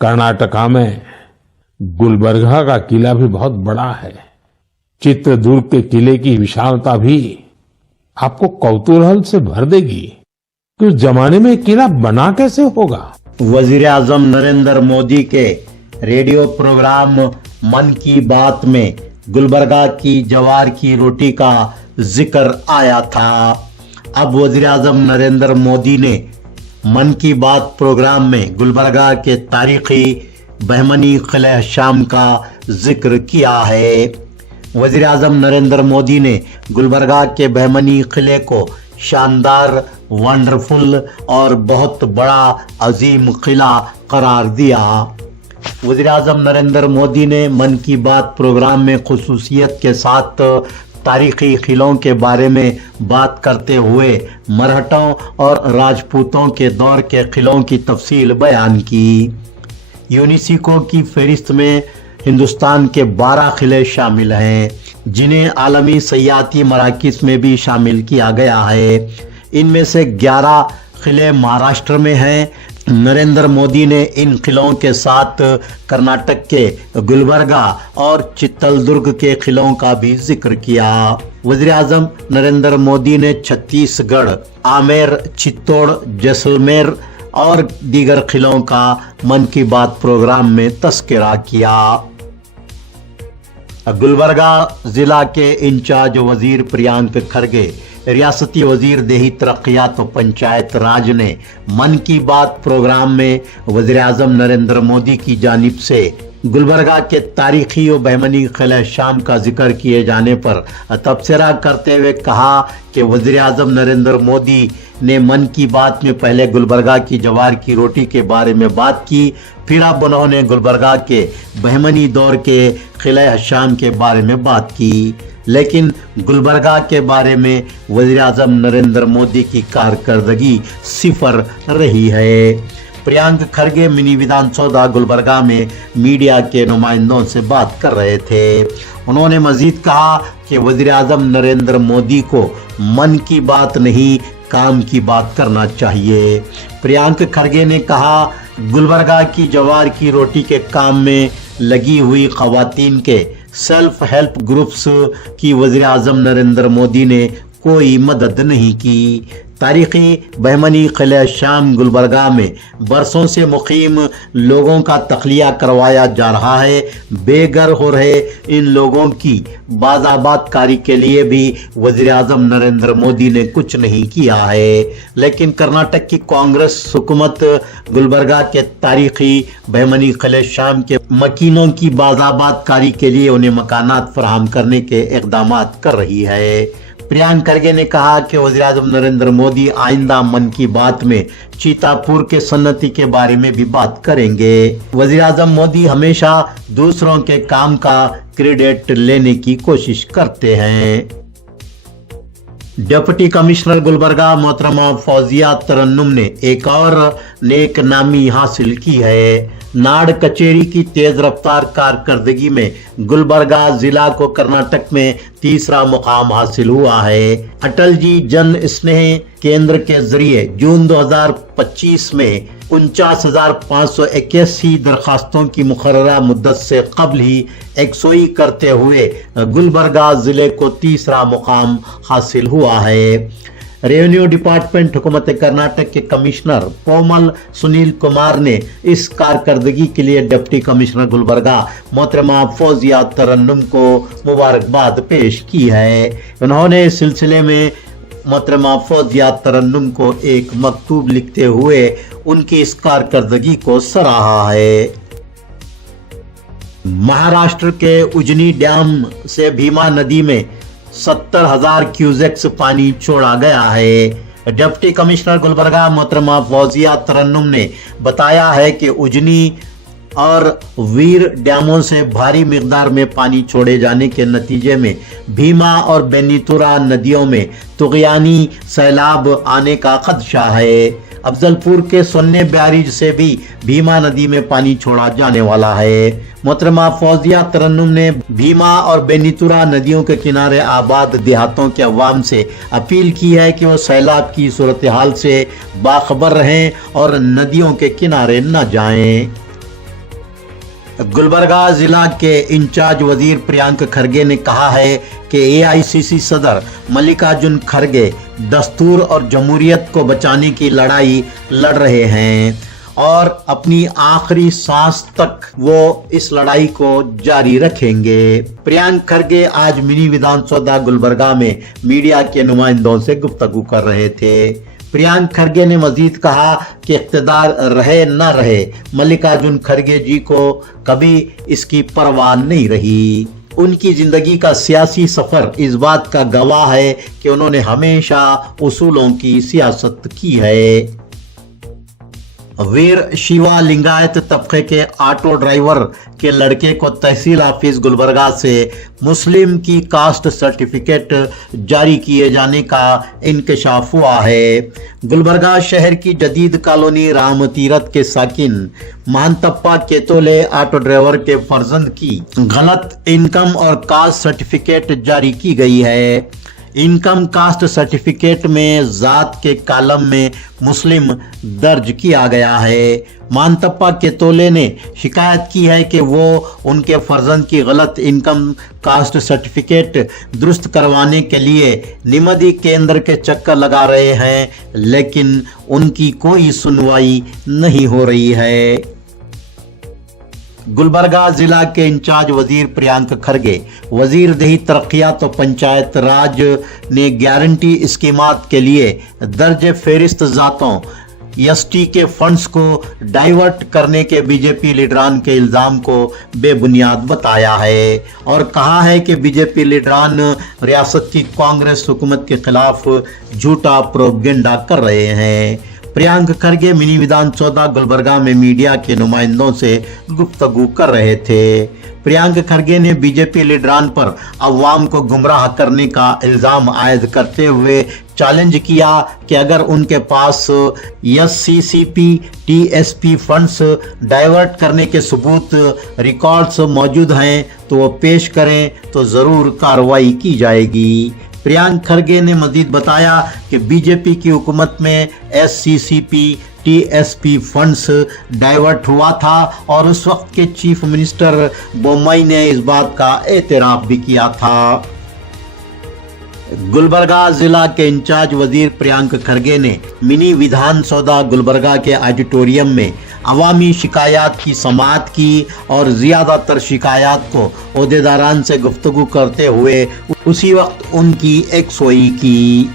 कर्नाटका में गुलबर्गा का किला भी बहुत बड़ा है। चित्रदुर्ग के किले की विशालता भी आपको कौतूहल से भर देगी कि उस जमाने में किला बना कैसे होगा। वजीर आजम नरेंद्र मोदी के रेडियो प्रोग्राम मन की बात में गुलबर्गा की जवार की रोटी का जिक्र आया था। अब वजीर आजम नरेंद्र मोदी ने मन की बात प्रोग्राम में गुलबर्गा के तारीखी बहमनी किले शाम का जिक्र किया है। वजीर आजम नरेंद्र मोदी ने गुलबर्गा के बहमनी किले को शानदार, वंडरफुल और बहुत बड़ा अजीम किला करार दिया। वजीर आजम नरेंद्र मोदी ने मन की बात प्रोग्राम में खुसूसियत के साथ तारीखी किलों के बारे में बात करते हुए मराठों और राजपूतों के दौर के किलों की तफसील बयान की। यूनेस्को की फहरिस्त में हिंदुस्तान के 12 किले शामिल हैं, जिन्हें आलमी सयाहती मराकिज़ में भी शामिल किया गया है। इनमें से 11 किले महाराष्ट्र में हैं। नरेंद्र मोदी ने इन किलों के साथ कर्नाटक के गुलबर्गा और चित्तलदुर्ग के किलों का भी जिक्र किया। वज़ीर आज़म नरेंद्र मोदी ने छत्तीसगढ़, आमेर, चित्तौड़, जैसलमेर और दीगर किलों का मन की बात प्रोग्राम में तस्करा किया। गुलबर्गा जिला के इंचार्ज वजीर प्रियांक खरगे, रियासती वजीर देही तरक्यात और पंचायत राज ने मन की बात प्रोग्राम में वज़ीर आज़म नरेंद्र मोदी की जानिब से गुलबर्गा के तारीखी और बहमनी किले शाम का जिक्र किए जाने पर तबसरा करते हुए कहा कि वज़ीर आज़म नरेंद्र मोदी ने मन की बात में पहले गुलबर्गा की जवार की रोटी के बारे में बात की, फिर अब उन्होंने गुलबर्गा के बहमनी दौर के किले शाम के बारे में बात की। लेकिन गुलबर्गा के बारे में वज़ीर आज़म नरेंद्र मोदी की कारकर्दगी सिफर रही है। प्रियांक खरगे मिनी विधानसौधा गुलबर्गा में मीडिया के नुमाइंदों से बात कर रहे थे। उन्होंने मजीद कहा कि वज़ीर आज़म नरेंद्र मोदी को मन की बात नहीं, काम की बात करना चाहिए। प्रियांक खरगे ने कहा, गुलबर्गा की जवार की रोटी के काम में लगी हुई खवातीन के सेल्फ हेल्प ग्रुप्स की वज़ीर आज़म नरेंद्र मोदी ने कोई मदद नहीं की। तारीखी बहमनी किले शाम गुलबर्गा में बरसों से मुकीम लोगों का तख्लिया करवाया जा रहा है। बेघर हो रहे इन लोगों की बाज़ाबात कारी के लिए भी वज़ीर आज़म नरेंद्र मोदी ने कुछ नहीं किया है। लेकिन कर्नाटक की कांग्रेस हुकूमत गुलबर्गा के तारीखी बहमनी किले शाम के मकीनों की बाज़ाबात कारी के लिए उन्हें मकानात फराहम करने के इक़दाम कर रही है। प्रियांक खरगे ने कहा कि वज़ीर आज़म नरेंद्र मोदी आइंदा मन की बात में चीतापुर के सन्नती के बारे में भी बात करेंगे। वज़ीर आज़म मोदी हमेशा दूसरों के काम का क्रेडिट लेने की कोशिश करते हैं। डिप्टी कमिश्नर गुलबर्गा मोहतरमा फौजिया तरन्नुम ने एक और नेक नामी हासिल की है। नाड़ कचेरी की तेज रफ्तार कारकर्दगी में गुलबर्गा जिला को कर्नाटक में तीसरा मुकाम हासिल हुआ है। अटल जी जन स्नेह केंद्र के जरिए जून 2025 में 49,581 दरखास्तों की मुकर्ररा मुद्दत से कबल ही यकसोई करते हुए गुलबर्गा जिले को तीसरा मुकाम हासिल हुआ है। रेवेन्यू डिपार्टमेंट हुकूमत कर्नाटक के कमिश्नर पोमल सुनील कुमार ने इस कारकर्दगी के लिए डिप्टी कमिश्नर गुलबर्गा मोहतरमा फौजिया तरन्नुम को मुबारकबाद पेश की है। उन्होंने इस सिलसिले में मोहतरमा फौजिया तरन्नुम को एक मकतूब लिखते हुए उनकी इस कारकर्दगी को सराहा है। महाराष्ट्र के उजनी डैम से भीमा नदी में 70,000 क्यूसेक्स पानी छोड़ा गया है। डिप्टी कमिश्नर गुलबर्गा मोहतरमा फौजिया तरन्नुम ने बताया है कि उजनी और वीर डैमों से भारी मिकदार में पानी छोड़े जाने के नतीजे में भीमा और बेनीतुरा नदियों में तुगयानी सैलाब आने का खदशा है। अफजलपुर के सोन्ने बैरिज से भी भीमा नदी में पानी छोड़ा जाने वाला है। मोहतरमा फौजिया तरन्नुम ने भीमा और बेनीतुरा नदियों के किनारे आबाद देहातों के अवाम से अपील की है कि वो सैलाब की सूरत हाल से बाखबर रहें और नदियों के किनारे न जाएं। गुलबर्गा जिला के इंचार्ज वजीर प्रियांक खरगे ने कहा है कि एआईसीसी सदर मल्लिकार्जुन खरगे दस्तूर और जमहूरियत को बचाने की लड़ाई लड़ रहे हैं और अपनी आखिरी सांस तक वो इस लड़ाई को जारी रखेंगे। प्रियांक खरगे आज मिनी विधानसौदा गुलबर्गा में मीडिया के नुमाइंदों से गुफ्तगू कर रहे थे। प्रियांक खरगे ने मजीद कहा कि इख्तिदार रहे न रहे, मल्लिकार्जुन खरगे जी को कभी इसकी परवाह नहीं रही। उनकी जिंदगी का सियासी सफर इस बात का गवाह है कि उन्होंने हमेशा उसूलों की सियासत की है। वीर शिवा लिंगायत तबके के ऑटो ड्राइवर के लड़के को तहसील ऑफिस गुलबर्गा से मुस्लिम की कास्ट सर्टिफिकेट जारी किए जाने का इंकशाफ हुआ है। गुलबर्गा शहर की जदीद कॉलोनी राम तीरथ के साकिन महंतप्पा केतोले ऑटो ड्राइवर के फर्जंद की गलत इनकम और कास्ट सर्टिफिकेट जारी की गई है। इनकम कास्ट सर्टिफिकेट में जात के कॉलम में मुस्लिम दर्ज किया गया है। मानतप्पा केतोले ने शिकायत की है कि वो उनके फर्जंद की गलत इनकम कास्ट सर्टिफिकेट दुरुस्त करवाने के लिए निमदी केंद्र के चक्कर लगा रहे हैं, लेकिन उनकी कोई सुनवाई नहीं हो रही है। गुलबर्गा जिला के इंचार्ज वजीर प्रियांक खरगे, वजीर देही तरक्यात और पंचायत राज ने गारंटी स्कीमात के लिए दर्ज फेरिस्त जातों एसटी के फंड्स को डाइवर्ट करने के बीजेपी लीडरान के इल्जाम को बेबुनियाद बताया है और कहा है कि बीजेपी लीडरान रियासत की कांग्रेस हुकूमत के खिलाफ झूठा प्रोपेगेंडा कर रहे हैं। प्रियांक खरगे मिनी विधानसौदा गुलबर्गा में मीडिया के नुमाइंदों से गुफ्तगू कर रहे थे। प्रियांक खरगे ने बीजेपी लीडरान पर अवाम को गुमराह करने का इल्जाम आयद करते हुए चैलेंज किया कि अगर उनके पास एससीसीपी टीएसपी फंड्स डाइवर्ट करने के सबूत रिकॉर्ड्स मौजूद हैं तो वो पेश करें तो ज़रूर कार्रवाई की जाएगी। प्रियांक खरगे ने मजीद बताया कि बीजेपी की हुकूमत में एससीसीपी टीएसपी फंड्स डाइवर्ट हुआ था और उस वक्त के चीफ मिनिस्टर बोम्मई ने इस बात का एतराफ भी किया था। गुलबर्गा जिला के इंचार्ज वजीर प्रियांक खरगे ने मिनी विधानसौदा गुलबर्गा के ऑडिटोरियम में अवामी शिकायत की समाअत की और ज़्यादातर शिकायत को ओहदेदारान से गुफ्तगू करते हुए उसी वक्त उनकी एकसोई की।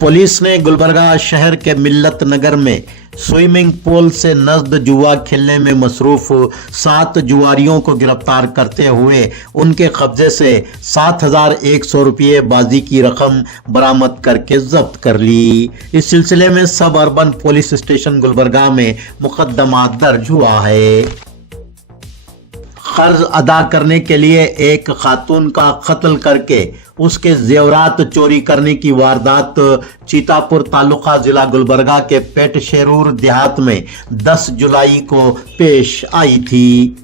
पुलिस ने गुलबर्गा शहर के मिल्लत नगर में स्विमिंग पूल से नस्द जुआ खेलने में मसरूफ 7 जुआरियों को गिरफ्तार करते हुए उनके कब्जे से 7,100 रुपये बाजी की रकम बरामद करके जब्त कर ली। इस सिलसिले में सब अर्बन पुलिस स्टेशन गुलबर्गा में मुकदमा दर्ज हुआ है। कर्ज अदा करने के लिए एक खातून का कत्ल करके उसके जेवरात चोरी करने की वारदात चीतापुर तालुका जिला गुलबर्गा के पेट शेरूर देहात में 10 जुलाई को पेश आई थी।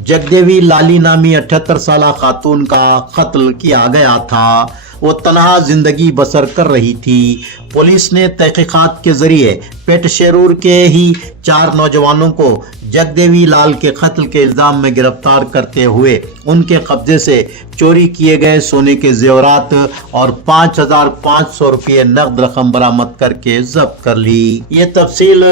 जगदेवी लाली नामी 78 साला खातून का कत्ल किया गया था। वो तनहा जिंदगी बसर कर रही थी। पुलिस ने तहकीकात के जरिए पेट शेरूर के ही 4 नौजवानों को जगदेवी लाल के कत्ल के इल्जाम में गिरफ्तार करते हुए उनके कब्जे से चोरी किए गए सोने के जेवरात और 5,500 रुपये नकद रकम बरामद करके जब्त कर ली। ये तफसील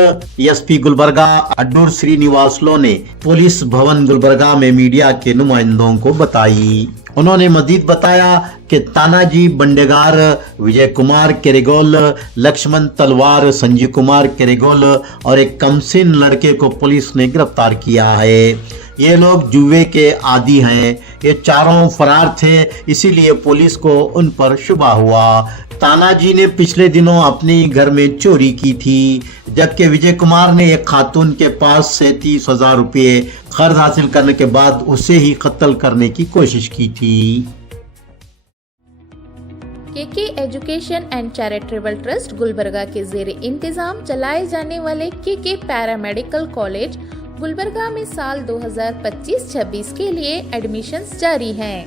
एसपी गुलबर्गा अड्डूर श्रीनिवासलो ने पुलिस भवन गुलबर्गा में मीडिया के नुमाइंदों को बताई। उन्होंने मजीद बताया कि तानाजी बंडेगार, विजय कुमार केरेगोल, लक्ष्मण तलवार, संजीव कुमार केरेगोल और एक कमसिन लड़के को पुलिस ने गिरफ्तार किया है। ये लोग जुए के आदी हैं। ये चारों फरार थे, इसीलिए पुलिस को उन पर शुबा हुआ। तानाजी ने पिछले दिनों अपने घर में चोरी की थी, जबकि विजय कुमार ने एक खातून के पास से 30,000 रुपये कर्ज हासिल करने के बाद उसे ही कत्ल करने की कोशिश की थी। KK education and charitable trust Gulbarga के जेर इंतजाम चलाए जाने वाले केके पैरामेडिकल कॉलेज गुलबर्गा में साल 2025-26 के लिए एडमिशन्स जारी हैं।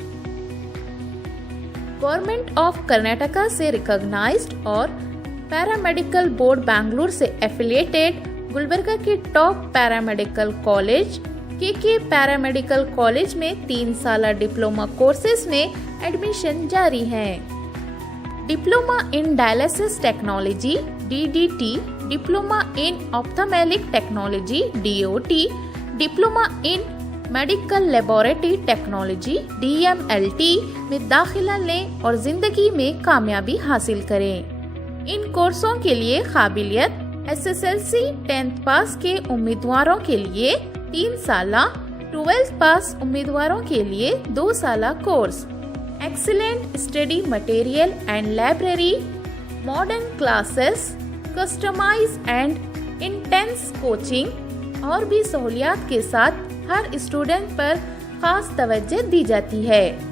गवर्नमेंट ऑफ कर्नाटका से रिकॉग्नाइज्ड और पैरामेडिकल बोर्ड बेंगलुरु से एफिलिएटेड गुलबर्गा के टॉप पैरामेडिकल कॉलेज के पैरामेडिकल कॉलेज में 3 साल डिप्लोमा कोर्सेज में एडमिशन जारी है। Diploma in dialysis technology DDT, diploma in ophthalmic technology DOT, diploma in medical laboratory technology DMLT में दाखिला लें और जिंदगी में कामयाबी हासिल करें। इन कोर्सों के लिए काबिलियत SSLC 10th पास के उम्मीदवारों के लिए 3 साल, 12th पास उम्मीदवारों के लिए 2 साल course, excellent study material and library, modern classes, customize and intense coaching और भी सहूलियात के साथ हर स्टूडेंट पर खास तवज्जो दी जाती है।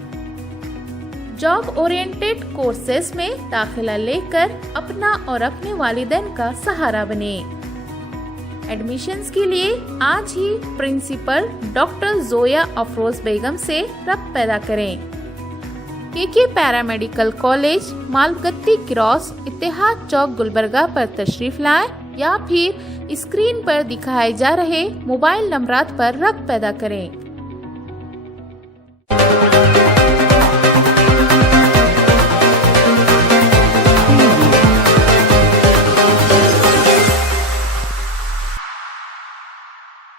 जॉब ओरिएंटेड कोर्सेज में दाखिला लेकर अपना और अपने वालिदैन का सहारा बने। एडमिशन्स के लिए आज ही प्रिंसिपल डॉक्टर जोया अफरोज बेगम से रब्त पैदा करें। के पैरामेडिकल कॉलेज मालगत्ती क्रॉस इत्तेहाद चौक गुलबर्गा पर तशरीफ लाएं या फिर स्क्रीन पर दिखाए जा रहे मोबाइल नंबरात पर रब्त पैदा करें।